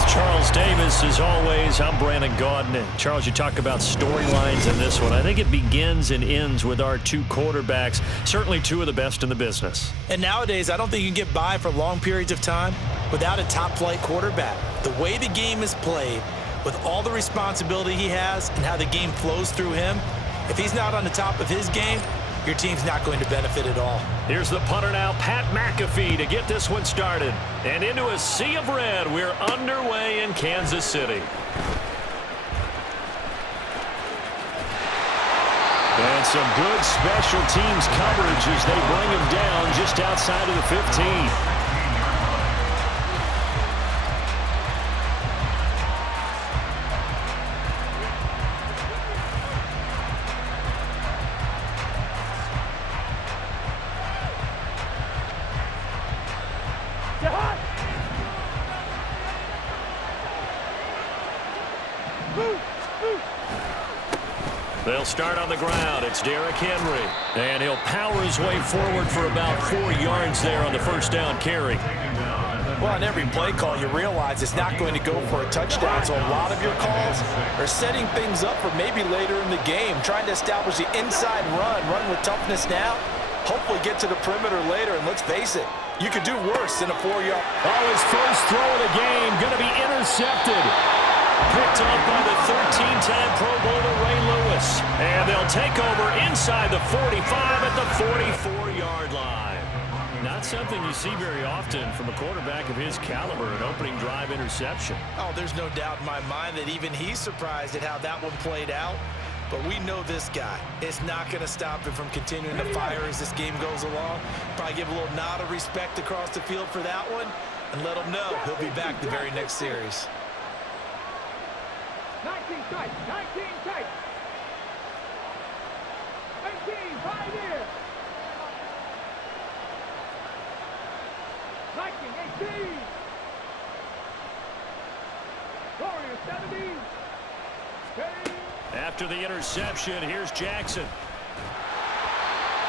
With Charles Davis, as always, I'm Brandon Gaudin. Charles, you talk about storylines in this one. I think it begins and ends with our two quarterbacks, certainly two of the best in the business. And nowadays, I don't think you can get by for long periods of time without a top-flight quarterback. The way the game is played, with all the responsibility he has and how the game flows through him, if he's not on the top of his game, your team's not going to benefit at all. Here's the punter now, Pat McAfee, to get this one started. And into a sea of red, we're underway in Kansas City. And some good special teams coverage as they bring him down just outside of the 15. They'll start on the ground. It's Derrick Henry. And he'll power his way forward for about 4 yards there on the first down carry. Well, on every play call, you realize it's not going to go for a touchdown. So a lot of your calls are setting things up for maybe later in the game, trying to establish the inside run with toughness now, hopefully get to the perimeter later. And let's face it, you could do worse than a 4-yard. Oh, his first throw of the game going to be intercepted. Picked up by the 13-time Pro Bowler Ray Lewis. And they'll take over inside the 45 at the 44-yard line. Not something you see very often from a quarterback of his caliber, an opening drive interception. Oh, there's no doubt in my mind that even he's surprised at how that one played out. But we know this guy. It's not going to stop him from continuing to fire as this game goes along. Probably give a little nod of respect across the field for that one and let him know he'll be back the very next series. 19 tight, 19 tight. 18, 5 here. 19, 18. Warriors, 70. After the interception, here's Jackson.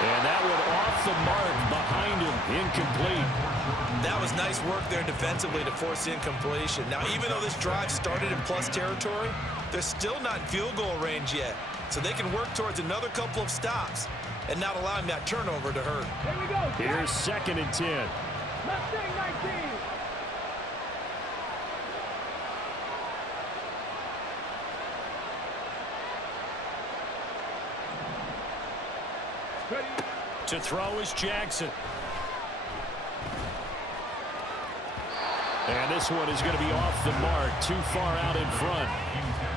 And that one off the mark behind him, incomplete. That was nice work there defensively to force incompletion. Now, even though this drive started in plus territory, they're still not in field goal range yet. So they can work towards another couple of stops and not allowing that turnover to hurt. Here we go. Here's 2nd and 10. Mustang 19. To throw is Jackson. And this one is going to be off the mark, too far out in front.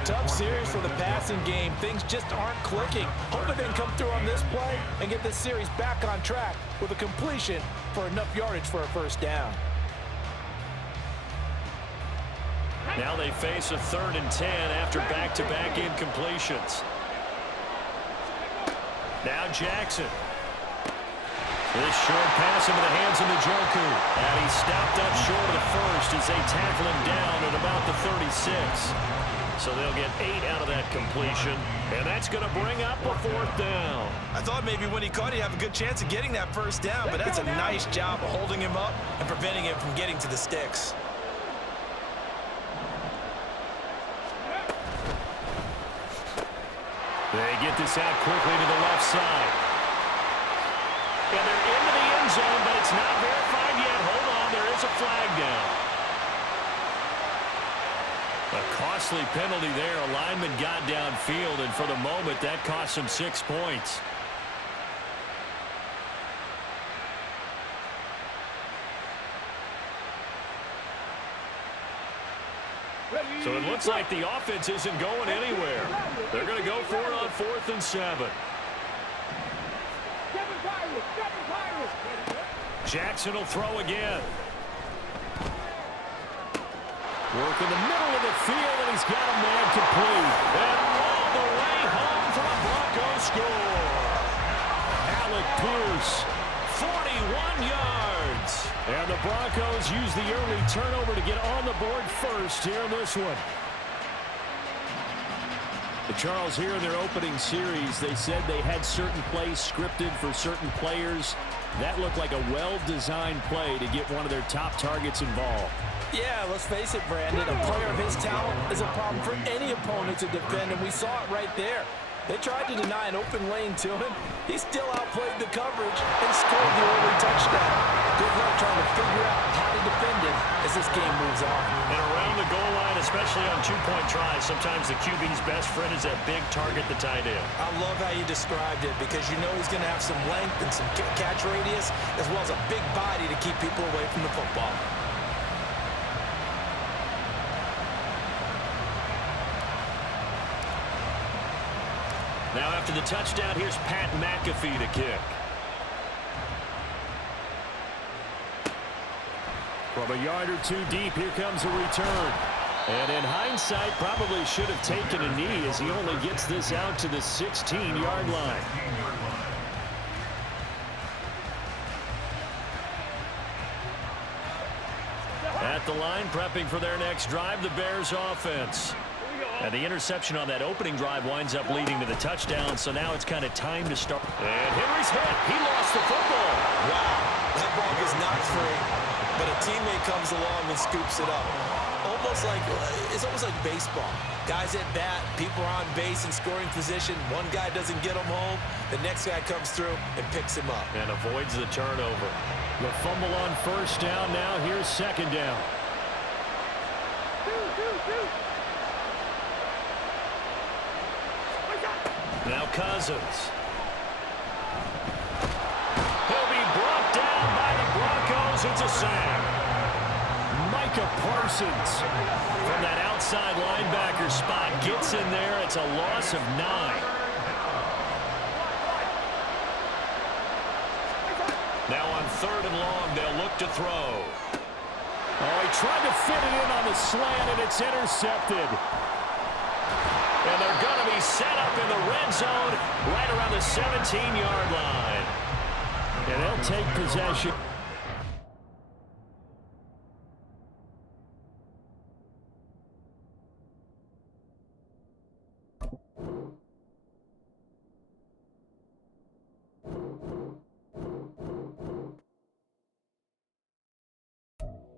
Tough series for the passing game. Things just aren't clicking. Hoping they can come through on this play and get this series back on track with a completion for enough yardage for a first down. Now they face a 3rd and 10 after back-to-back incompletions. Now Jackson. This short pass into the hands of Njoku. And he stopped up short of the first as they tackle him down at about the 36. So they'll get 8 out of that completion. And that's going to bring up a 4th down. I thought maybe when he caught it, he'd have a good chance of getting that first down. But that's a nice job of holding him up and preventing him from getting to the sticks. They get this out quickly to the left side. And they're into the end zone, but it's not verified yet. Hold on, there is a flag down. A costly penalty there. A lineman got downfield, and for the moment, that cost him 6 points. So it looks like the offense isn't going anywhere. They're going to go for it on 4th and 7. Jackson will throw again. Work in the middle of the field, and he's got a man complete. And all the way home for the Broncos score. Alec Pierce, 41 yards. And the Broncos use the early turnover to get on the board first here in this one. Charles, here in their opening series, they said they had certain plays scripted for certain players. That looked like a well-designed play to get one of their top targets involved. Yeah, let's face it, Brandon. A player of his talent is a problem for any opponent to defend, and we saw it right there. They tried to deny an open lane to him. He still outplayed the coverage and scored the early touchdown. Good luck trying to figure out how to defend him as this game moves on. And around the goal line, especially on two-point tries, sometimes the QB's best friend is that big target, the tight end. I love how you described it because you know he's going to have some length and some catch radius as well as a big body to keep people away from the football. Now after the touchdown, here's Pat McAfee to kick. From a yard or two deep, here comes a return. And in hindsight, probably should have taken a knee as he only gets this out to the 16-yard line. At the line, prepping for their next drive, the Bears offense. And the interception on that opening drive winds up leading to the touchdown, so now it's kind of time to start. And Henry's hit. He lost the football. Wow, that ball is not free, but a teammate comes along and scoops it up. It's almost like baseball. Guys at bat, people are on base in scoring position. One guy doesn't get him home. The next guy comes through and picks him up. And avoids the turnover. The fumble on first down. Now here's second down. Now Cousins. He'll be brought down by the Broncos. It's a sack. Micah Parsons from that outside linebacker spot gets in there. It's a loss of 9. Now on third and long, they'll look to throw. Oh, he tried to fit it in on the slant, and it's intercepted. And they're going to be set up in the red zone right around the 17-yard line. And they'll take possession.